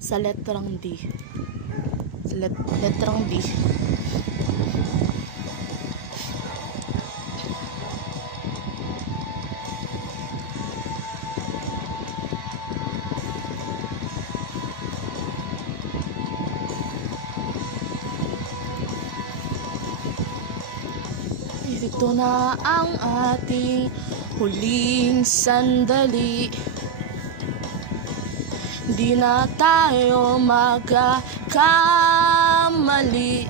sa letrang D. Letrang D. Ito na ang ating huling sandali. Di na tayo magkakamali.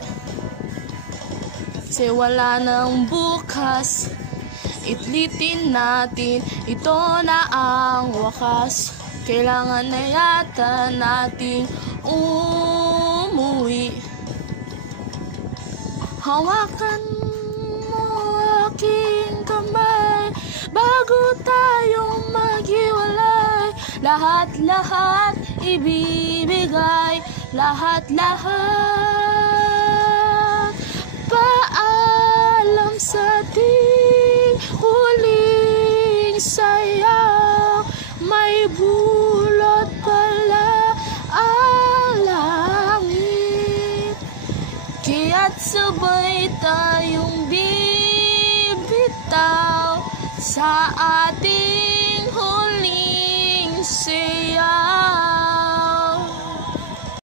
Kasi wala nang bukas. Itlitin natin, ito na ang wakas. Kailangan na yata nating umuwi. Hawakan aking kamay bago tayo maghiwalay. Lahat-lahat ibibigay, lahat-lahat. Paalam sa ating huling sayang. May bulot pala ang langit, kaya't sabay tayong bibitaw sa ating